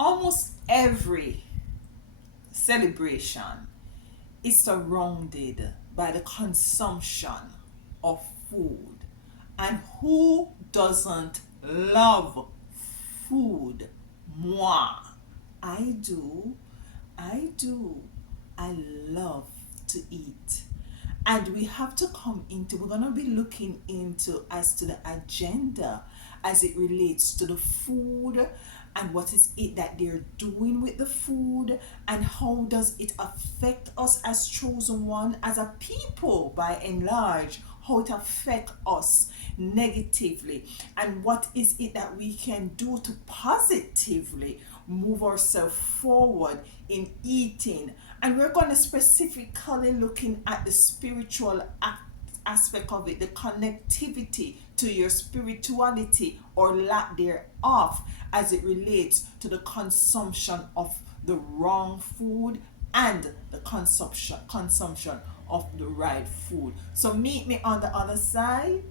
Almost every celebration is surrounded by the consumption of food. And who doesn't love food? Moi. I do. I do. I love to eat. And we have to we're going to be looking into as to the agenda as it relates to the food and what is it that they're doing with the food and how does it affect us as chosen one, as a people by and large, how it affect us negatively, and what is it that we can do to positively move ourselves forward in eating. And we're going to specifically looking at the spiritual aspect of it, the connectivity to your spirituality or lack thereof as it relates to the consumption of the wrong food and the consumption of the right food. So meet me on the other side.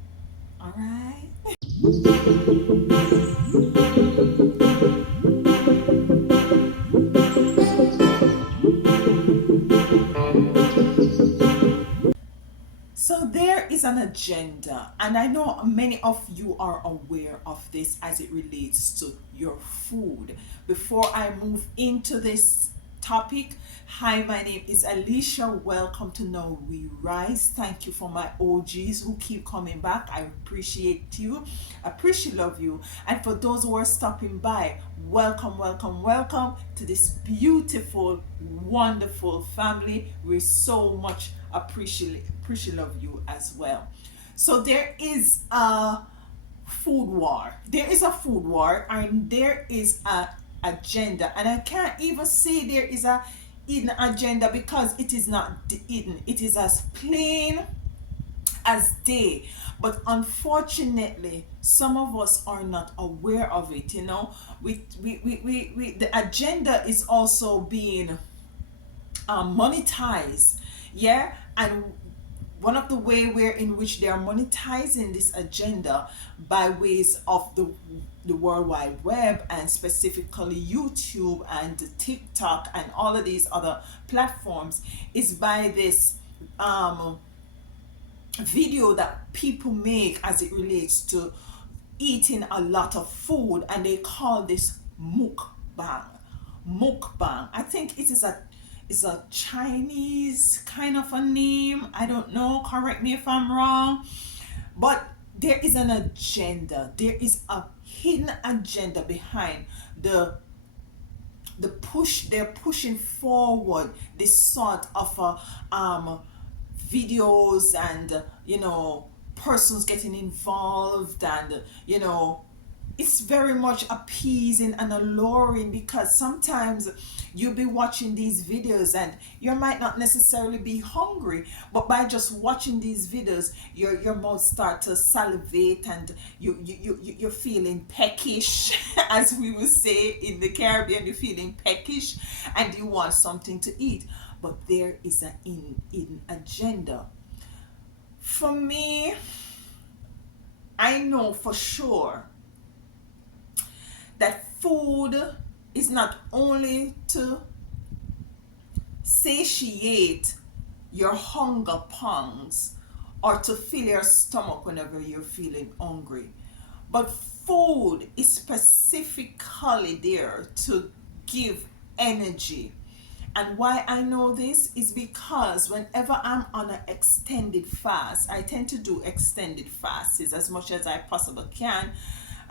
All right. So there is an agenda, and I know many of you are aware of this as it relates to your food. Before I move into this topic, hi, my name is Alicia. Welcome to Now We Rise. Thank you for my OGs who keep coming back. I appreciate you. I appreciate love you. And for those who are stopping by, welcome, welcome, welcome to this beautiful, wonderful family. We so much appreciate love you as well. So there is a food war. There is a food war, and there is a agenda, and I can't even say there is a hidden agenda because it is not hidden. It is as plain as day. But unfortunately, some of us are not aware of it. You know, the agenda is also being monetized. Yeah, and one of the way where in which they are monetizing this agenda by ways of the World Wide Web, and specifically YouTube and TikTok and all of these other platforms, is by this video that people make as it relates to eating a lot of food, and they call this mukbang. Mukbang. I think it is a Chinese kind of a name. I don't know. Correct me if I'm wrong. But there is an agenda. There is a hidden agenda behind the push. They're pushing forward this sort of videos and persons getting involved, and it's very much appeasing and alluring, because sometimes you'll be watching these videos and you might not necessarily be hungry, but by just watching these videos your mouth start to salivate, and you're feeling peckish as we would say in the Caribbean. You're feeling peckish and you want something to eat, but there is an hidden agenda. For me, I know for sure that food is not only to satiate your hunger pangs or to fill your stomach whenever you're feeling hungry, but food is specifically there to give energy. And why I know this is because whenever I'm on an extended fast, I tend to do extended fasts as much as I possibly can,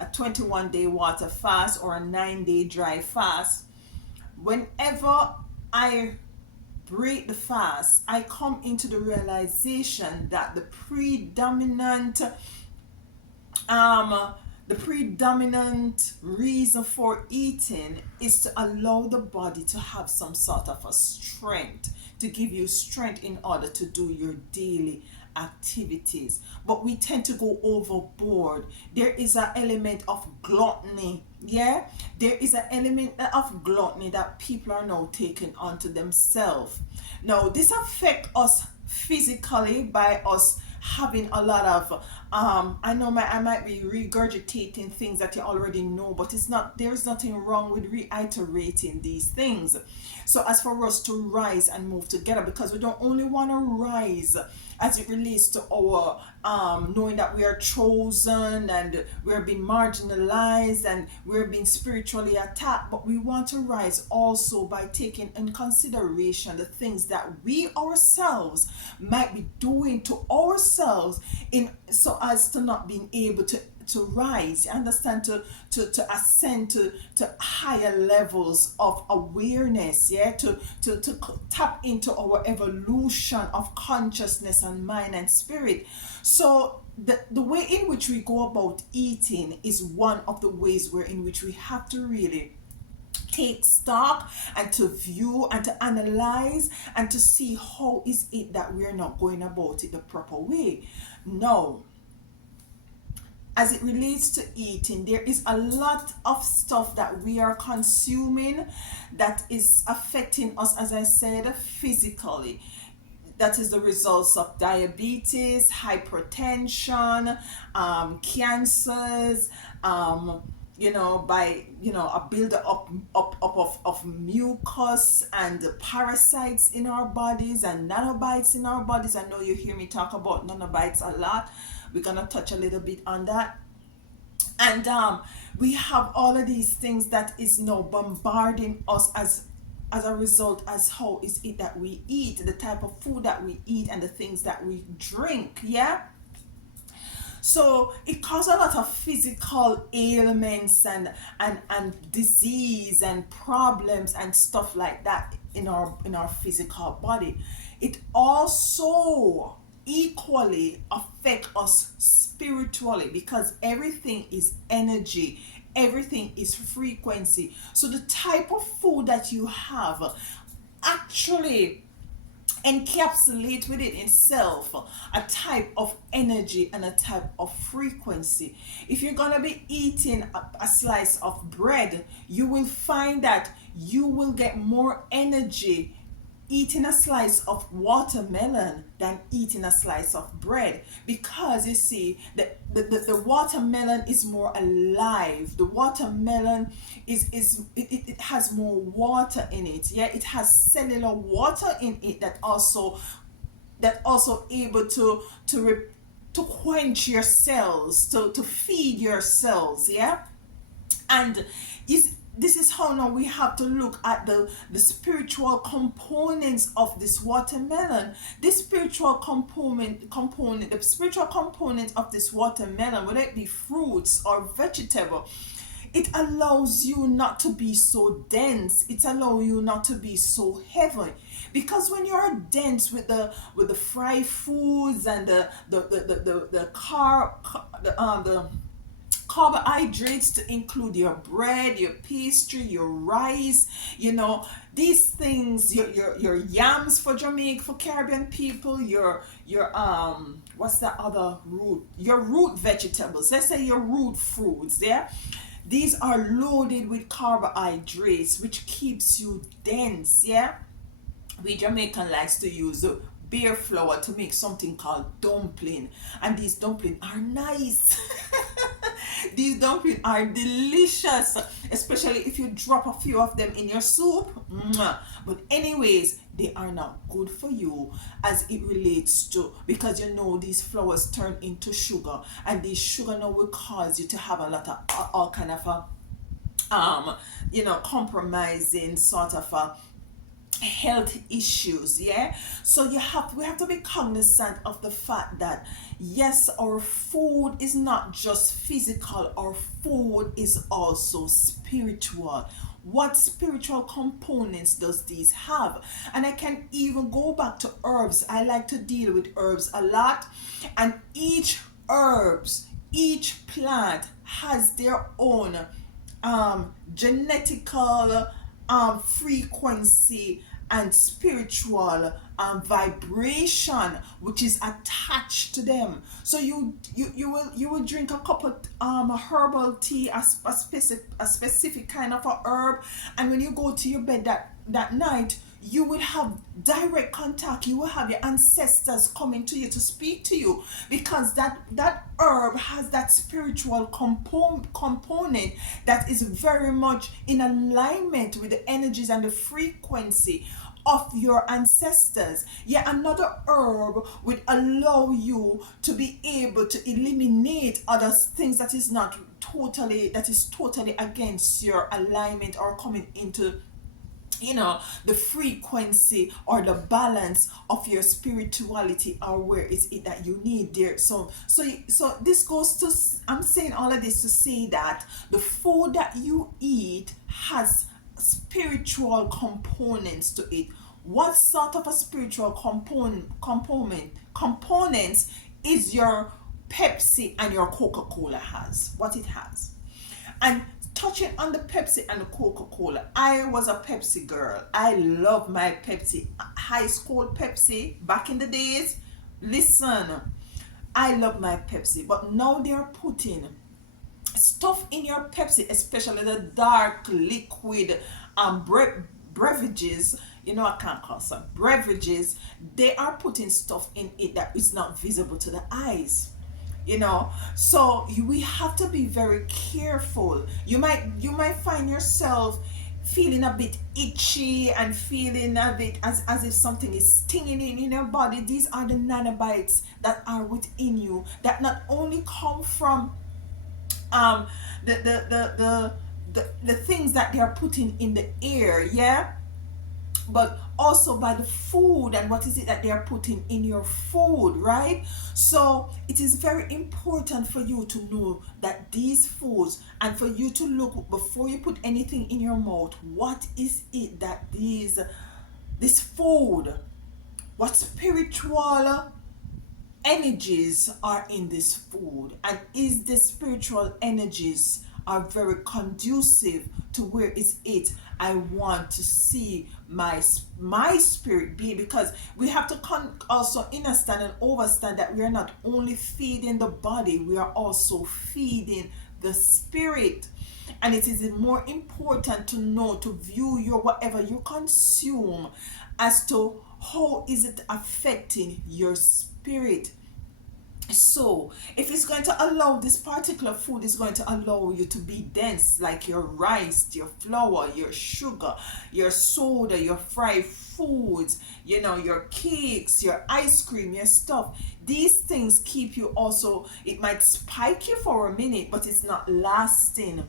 a 21-day water fast or a 9-day dry fast. Whenever I break the fast, I come into the realization that the predominant reason for eating is to allow the body to have some sort of a strength, to give you strength in order to do your daily activities. But we tend to go overboard. There is an element of gluttony. Yeah, there is an element of gluttony that people are now taking onto themselves. Now this affects us physically by us having a lot of I know I might be regurgitating things that you already know, but it's not, there's nothing wrong with reiterating these things. So as for us to rise and move together, because we don't only want to rise as it relates to our knowing that we are chosen and we're being marginalized and we're being spiritually attacked, but we want to rise also by taking in consideration the things that we ourselves might be doing to ourselves in so as to not being able to rise, you understand, to ascend to higher levels of awareness, yeah, to tap into our evolution of consciousness and mind and spirit. So the way in which we go about eating is one of the ways where in which we have to really take stock and to view and to analyze and to see how is it that we're not going about it the proper way. No, as it relates to eating, there is a lot of stuff that we are consuming that is affecting us, as I said, physically. That is the results of diabetes, hypertension, cancers, by a build up of mucus and parasites in our bodies and nanobites in our bodies. I know you hear me talk about nanobites a lot. We're gonna touch a little bit on that. And we have all of these things that is now bombarding us as a result, as how is it that we eat, the type of food that we eat and the things that we drink, yeah. So it causes a lot of physical ailments and disease and problems and stuff like that in our physical body. It also equally affect us spiritually, because everything is energy, everything is frequency. So the type of food that you have actually encapsulate within itself a type of energy and a type of frequency. If you're gonna be eating a slice of bread, you will find that you will get more energy eating a slice of watermelon than eating a slice of bread, because you see the watermelon is more alive. The watermelon it has more water in it, yeah. It has cellular water in it that also able to quench your cells, to feed your cells, yeah. And is this is how now we have to look at the spiritual components of this watermelon. This spiritual component, the spiritual component of this watermelon, whether it be fruits or vegetable, it allows you not to be so dense. It allows you not to be so heavy. Because when you're dense with the fried foods and the carbohydrates, to include your bread, your pastry, your rice, these things, your yams for Jamaica, for Caribbean people, your what's that other root? Your root vegetables. Let's say your root fruits, yeah. These are loaded with carbohydrates, which keeps you dense, yeah. We Jamaican likes to use beer flour to make something called dumpling, and these dumplings are nice. These dumplings are delicious, especially if you drop a few of them in your soup. Mwah. But anyways, they are not good for you as it relates to, because these flours turn into sugar, and this sugar now will cause you to have a lot of all kind of compromising sort of health issues, yeah. So we have to be cognizant of the fact that yes, our food is not just physical, our food is also spiritual. What spiritual components does these have? And I can even go back to herbs. I like to deal with herbs a lot, and each plant has their own genetical frequency and spiritual vibration which is attached to them. So you will drink a cup of herbal tea, a specific kind of a herb, and when you go to your bed that night, you will have direct contact. You will have your ancestors coming to you to speak to you, because that herb has that spiritual component that is very much in alignment with the energies and the frequency of your ancestors. Yeah, another herb would allow you to be able to eliminate other things that is totally against your alignment, or coming into, the frequency or the balance of your spirituality, or where is it that you need there. So this goes to, I'm saying all of this to say that the food that you eat has spiritual components to it. What sort of a spiritual components is your Pepsi and your Coca-Cola has, what it has. And touching on the Pepsi and the Coca-Cola, I was a Pepsi girl. I love my Pepsi. High school Pepsi back in the days. Listen, I love my Pepsi, but now they are putting stuff in your Pepsi, especially the dark liquid beverages. I can't call some beverages. They are putting stuff in it that is not visible to the eyes. So we have to be very careful. You might find yourself feeling a bit itchy and feeling a bit as if something is stinging in your body. These are the nanobites that are within you, that not only come from the the things that they are putting in the air, yeah, but also by the food, and what is it that they are putting in your food, right? So it is very important for you to know that these foods, and for you to look before you put anything in your mouth, what is it that this food, what spiritual energies are in this food, and is the spiritual energies are very conducive to where is it I want to see my spirit be. Because we have to also understand and understand that we are not only feeding the body, we are also feeding the spirit. And it is more important to know, to view your whatever you consume as to how is it affecting your spirit. So if it's going to allow, this particular food is going to allow you to be dense, like your rice, your flour, your sugar, your soda, your fried foods, your cakes, your ice cream, your stuff, these things keep you also, it might spike you for a minute, but it's not lasting.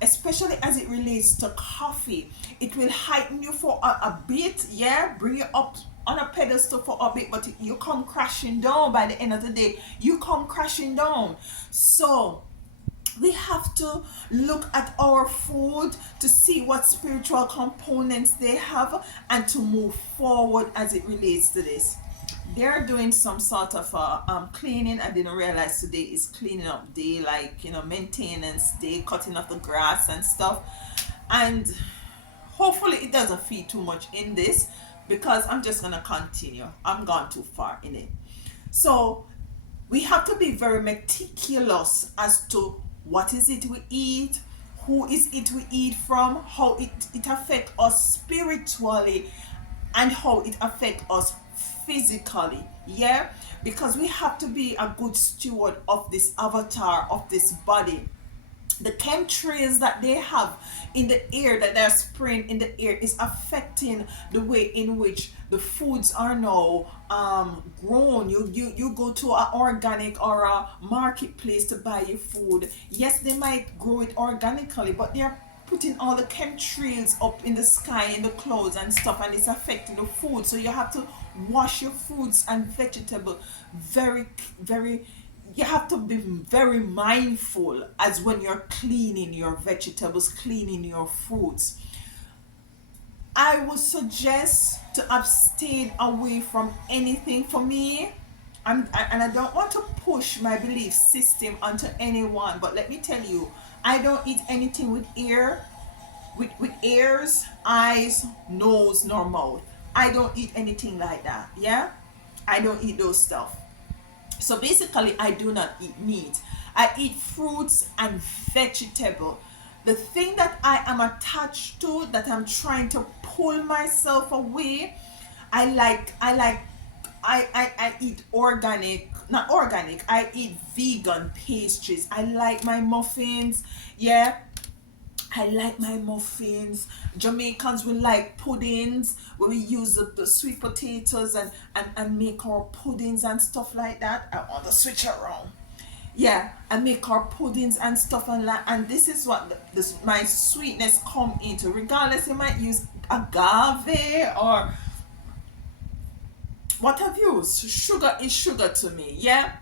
Especially as it relates to coffee, it will heighten you for a bit, yeah, bring you up on a pedestal for a bit, but you come crashing down. By the end of the day, you come crashing down. So we have to look at our food to see what spiritual components they have, and to move forward as it relates to this. They're doing some sort of cleaning. I didn't realize today is cleaning up day, like maintenance day, cutting off the grass and stuff. And hopefully it doesn't feed too much in this, because I'm just gonna continue. I'm gone too far in it. So we have to be very meticulous as to what is it we eat, who is it we eat from, how it affects us spiritually, and how it affects us physically. Yeah, because we have to be a good steward of this avatar, of this body. The chemtrails that they have in the air, that they're spraying in the air, is affecting the way in which the foods are now grown. You go to an organic or a marketplace to buy your food. Yes, they might grow it organically, but they're putting all the chemtrails up in the sky, in the clouds and stuff, and it's affecting the food. So you have to wash your fruits and vegetables very, very, you have to be very mindful as when you're cleaning your vegetables, cleaning your fruits. I would suggest to abstain away from anything. For me, and I don't want to push my belief system onto anyone, but let me tell you, I don't eat anything with ears, eyes, nose, nor mouth. I don't eat anything like that. Yeah, I don't eat those stuff. So basically, I do not eat meat. I eat fruits and vegetable. The thing that I am attached to, that I'm trying to pull myself away, I eat organic, not organic, I eat vegan pastries. I like my muffins. Yeah, I like my muffins. Jamaicans will like puddings where we use the sweet potatoes and make our puddings and stuff like that. I want to switch around. Yeah, and make our puddings and stuff and that. And this is what this my sweetness come into. Regardless, you might use agave or what have you. Sugar is sugar to me. Yeah,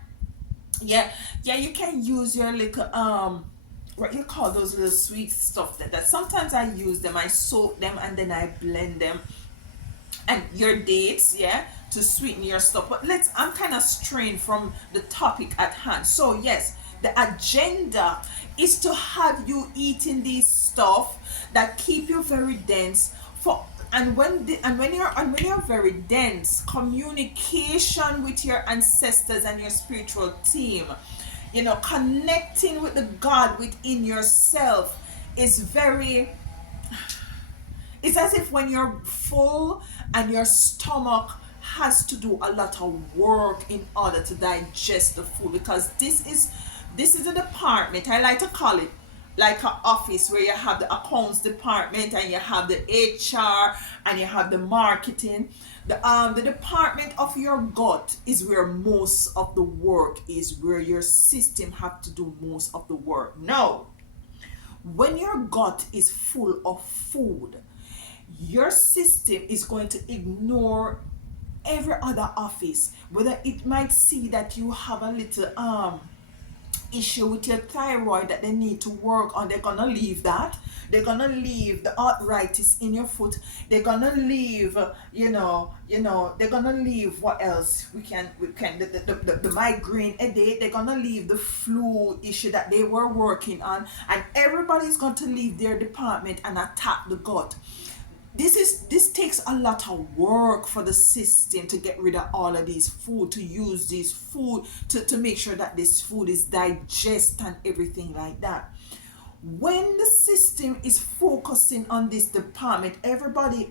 yeah, yeah. You can use your little what you call those little sweet stuff that sometimes I use them. I soak them and then I blend them and your dates, yeah, to sweeten your stuff. But I'm kind of straying from the topic at hand. So yes, the agenda is to have you eating these stuff that keep you very dense for and when you're very dense, communication with your ancestors and your spiritual team, connecting with the God within yourself is very, it's as if when you're full and your stomach has to do a lot of work in order to digest the food, because this is a department, I like to call it like an office where you have the accounts department and you have the HR and you have the marketing. The department of your gut is where most of the work is, where your system have to do most of the work. No, when your gut is full of food, your system is going to ignore every other office, whether it might see that you have a little issue with your thyroid that they need to work on. They're gonna leave that. They're gonna leave the arthritis in your foot. They're gonna leave they're gonna leave what else we can the migraine headache. They're gonna leave the flu issue that they were working on, and everybody's going to leave their department and attack the gut. This takes a lot of work for the system to get rid of all of these food, to use this food to make sure that this food is digested and everything like that. When the system is focusing on this department, everybody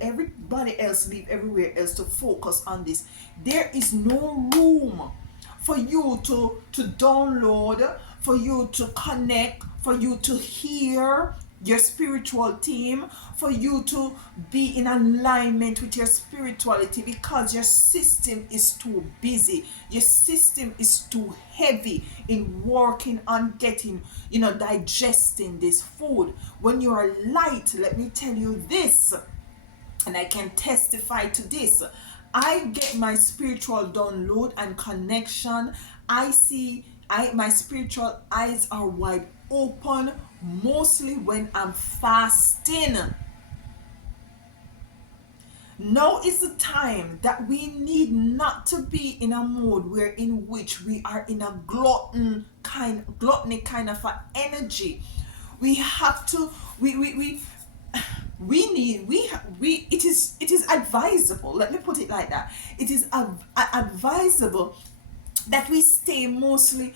else leave everywhere else to focus on this. There is no room for you to download, for you to connect, for you to hear your spiritual team, for you to be in alignment with your spirituality, because your system is too busy, your system is too heavy in working on getting, digesting this food. When you are light, let me tell you this, and I can testify to this, I get my spiritual download and connection. My spiritual eyes are wide open mostly when I'm fasting. Now is the time that we need not to be in a mode where in which we are in a gluttony kind of a energy. We have to we need we it is advisable, let me put it like that, it is advisable that we stay mostly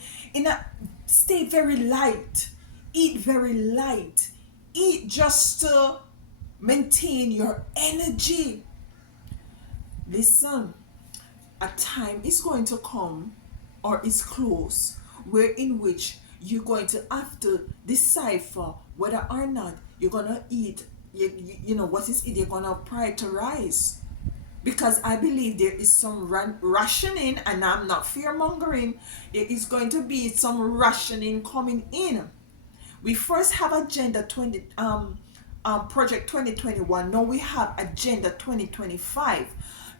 stay very light, eat very light, eat just to maintain your energy. Listen, a time is going to come, or is close, where in which you're going to have to decipher whether or not you're gonna eat, what is it you're gonna prioritize. Because I believe there is some rationing, and I'm not fear mongering. There is going to be some rationing coming in. We first have agenda 20 project 2021. Now we have agenda 2025.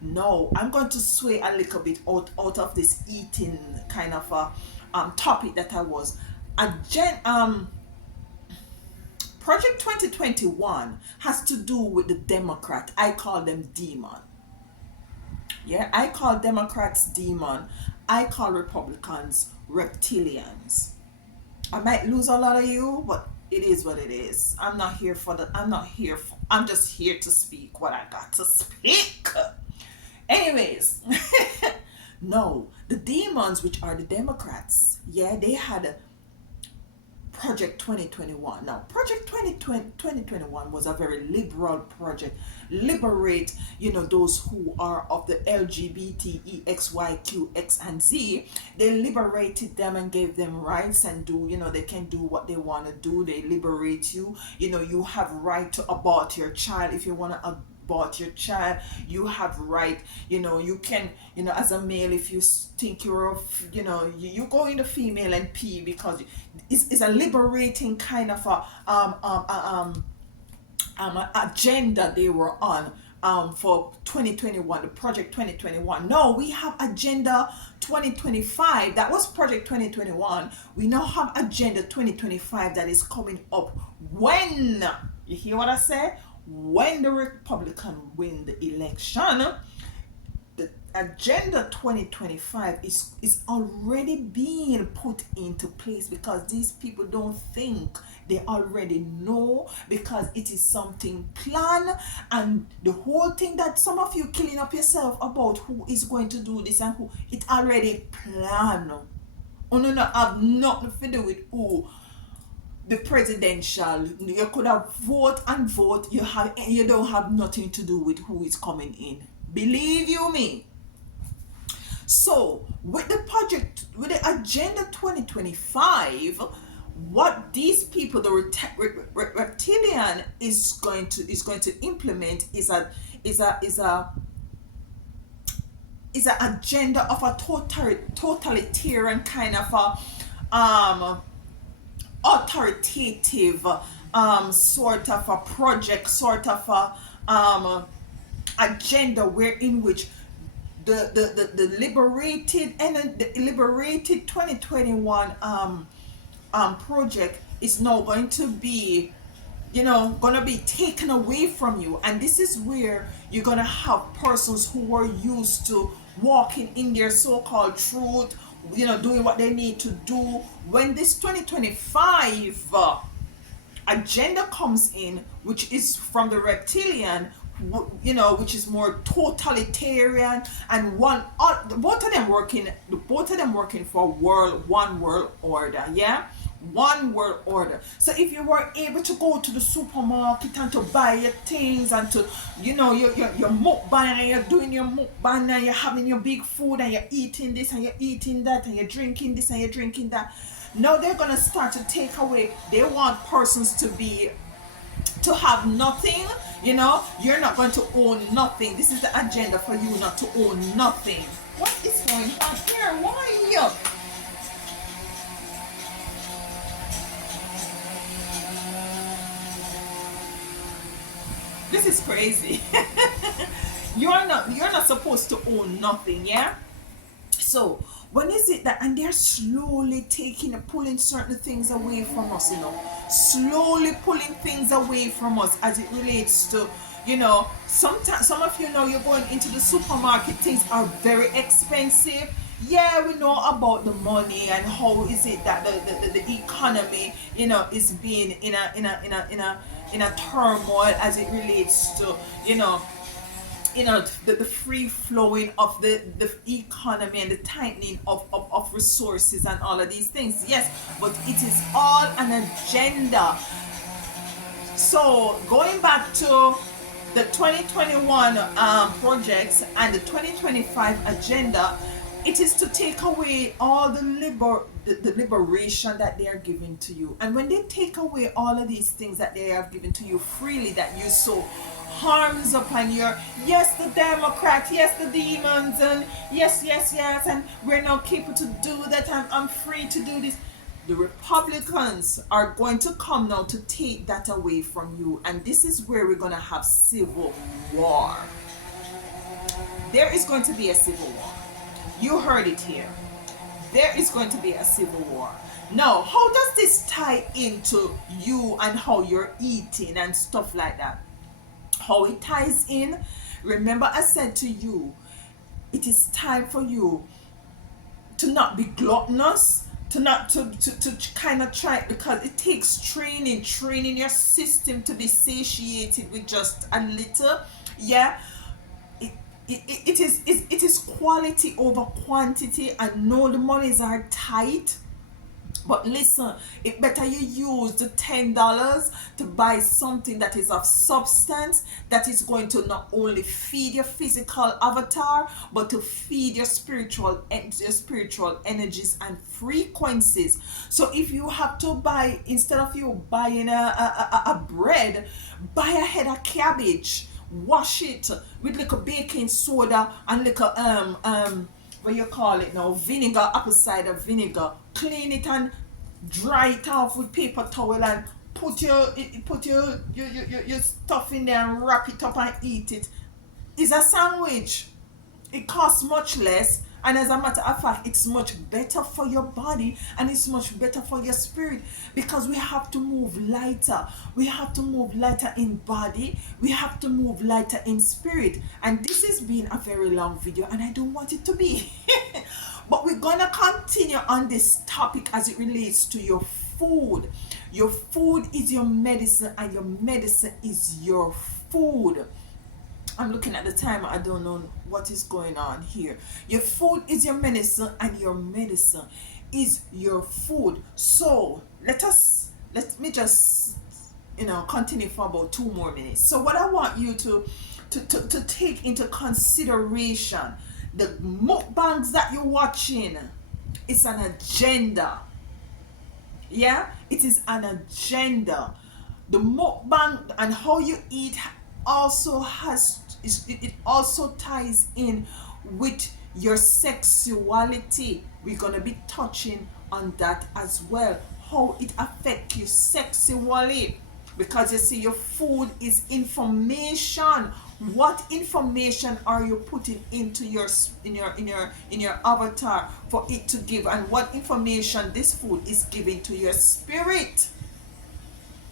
No, I'm going to sway a little bit out of this eating kind of a topic that I was. Project 2021 has to do with the Democrat. I call them demon. Yeah, I call Democrats demon. I call Republicans reptilians. I might lose a lot of you, but it is what it is. I'm not here for that. I'm just here to speak what I got to speak. Anyways, no, the demons, which are the Democrats, yeah, they had Project 2021. Now, Project 2021 was a very liberal project. Liberate, those who are of the LGBTE, X, Y, Q, X, and Z. They liberated them and gave them rights and they can do what they want to do. They liberate you. You have right to abort your child if you want to abort your child. You have right, you can, as a male, if you think you're you go into female and pee, because it's a liberating kind of agenda they were on, for 2021, the Project 2021. No, we have Agenda 2025. That was Project 2021. We now have Agenda 2025 that is coming up when, you hear what I say? When the Republican win the election, the Agenda 2025 is already being put into place, because these people don't think, they already know, because it is something planned. And the whole thing that some of you killing up yourself about who is going to do this and who, it already planned. Oh, no, have nothing to do with who the presidential. You could have vote and vote. You don't have nothing to do with who is coming in. Believe you me. So with the Agenda 2025, what these people, the reptilian, is going to implement is an agenda of a totalitarian kind of a authoritative sort of a project, sort of a agenda, where in which the liberated 2021 project is now going to be taken away from you. And this is where you're gonna have persons who were used to walking in their so-called truth, doing what they need to do. When this 2025 agenda comes in, which is from the reptilian, which is more totalitarian, and both of them working for one world order, yeah, one world order. So if you were able to go to the supermarket and to buy your things, and to your mukbang, and you're doing your mukbang, and you're having your big food, and you're eating this and you're eating that, and you're drinking this and you're drinking that, now they're gonna start to take away. They want persons to have nothing. You're not going to own nothing. This is the agenda for you not to own nothing. What is going on here? Why? This is crazy. You're not supposed to own nothing, yeah? So when is it that, and they're slowly pulling certain things away from us, slowly pulling things away from us as it relates to, sometimes, some of you're going into the supermarket, things are very expensive. Yeah, we know about the money and how is it that the economy, is being in a turmoil as it relates to, the free flowing of the economy and the tightening of resources and all of these things. Yes, but it is all an agenda. So going back to the 2021 projects and the 2025 agenda, it is to take away all the liberation that they are giving to you. And when they take away all of these things that they have given to you freely, that you so harms upon your, yes, the Democrats, yes, the demons, and yes, and we're now capable to do that, and I'm free to do this. The Republicans are going to come now to take that away from you, and this is where we're going to have civil war. There is going to be a civil war. You heard it here. There is going to be a civil war. Now, how does this tie into you and how you're eating and stuff like that? How it ties in? Remember, I said to you, it is time for you to not be gluttonous, to not to kind of try, because it takes training your system to be satiated with just a little. Yeah, it is quality over quantity. I know the monies are tight, But listen, it better you use the $10 to buy something that is of substance, that is going to not only feed your physical avatar, but to feed your spiritual energies and frequencies. So if you have to buy, instead of you buying a bread, buy a head of cabbage, wash it with little baking soda and little what you call it now, vinegar, apple cider vinegar. Clean it and dry it off with paper towel and put your stuff in there and wrap it up and eat it. It's a sandwich. It costs much less, and as a matter of fact, it's much better for your body and it's much better for your spirit, because we have to move lighter. We have to move lighter in body, we have to move lighter in spirit. And this has been a very long video, and I don't want it to be. But we're gonna continue on this topic as it relates to your food. Your food is your medicine, and your medicine is your food. I'm looking at the time. I don't know what is going on here. Your food is your medicine, and your medicine is your food. So let me just continue for about 2 more minutes. So what I want you to take into consideration, the mukbangs that you're watching, it's an agenda. Yeah, it is an agenda. The mukbang and how you eat also it also ties in with your sexuality. We're gonna be touching on that as well, how it affects you sexually, because you see, your food is information. What information are you putting into your avatar for it to give, and what information this food is giving to your spirit?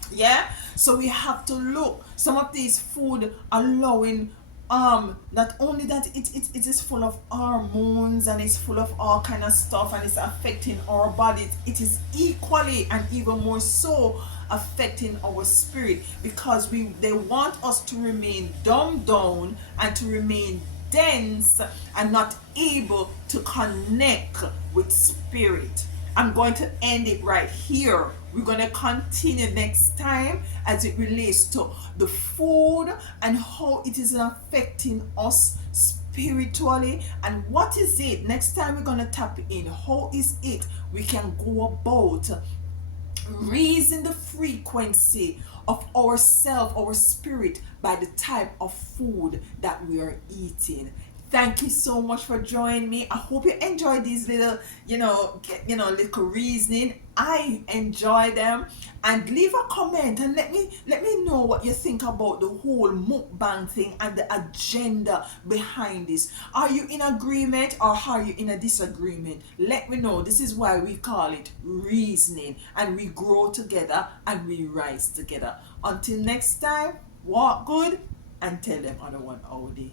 Yeah, so we have to look. Some of these food allowing not only that it is full of hormones and it's full of all kind of stuff, and it's affecting our bodies, it is equally and even more so affecting our spirit, because they want us to remain dumbed down and to remain dense and not able to connect with spirit. I'm going to end it right here. We're going to continue next time as it relates to the food and how it is affecting us spiritually, and what is it. Next time we're going to tap in how is it we can go about raising the frequency of ourself, our spirit, by the type of food that we are eating. Thank you so much for joining me. I hope you enjoyed these little, little reasoning. I enjoy them. And leave a comment and let me know what you think about the whole mukbang thing and the agenda behind this. Are you in agreement or are you in a disagreement? Let me know. This is why we call it reasoning, and we grow together and we rise together. Until next time, walk good and tell them other one all day.